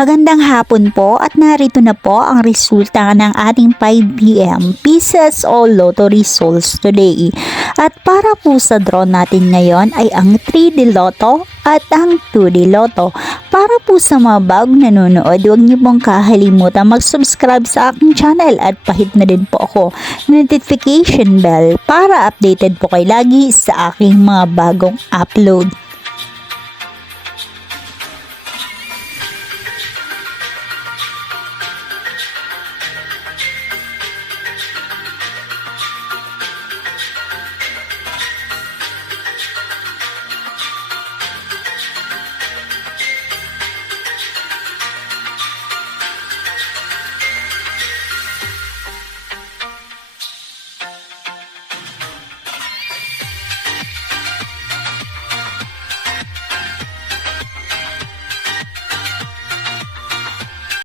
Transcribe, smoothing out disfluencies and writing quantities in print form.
Magandang hapon po at narito na po ang resulta ng ating 5 p.m. Pieces o Lotto results today. At para po sa draw natin ngayon ay ang 3D Lotto at ang 2D Lotto. Para po sa mga bagong nanonood, huwag niyo pong kakalimutan mag-subscribe sa aking channel at pahit na din po ako notification bell para updated po kayo lagi sa aking mga bagong upload.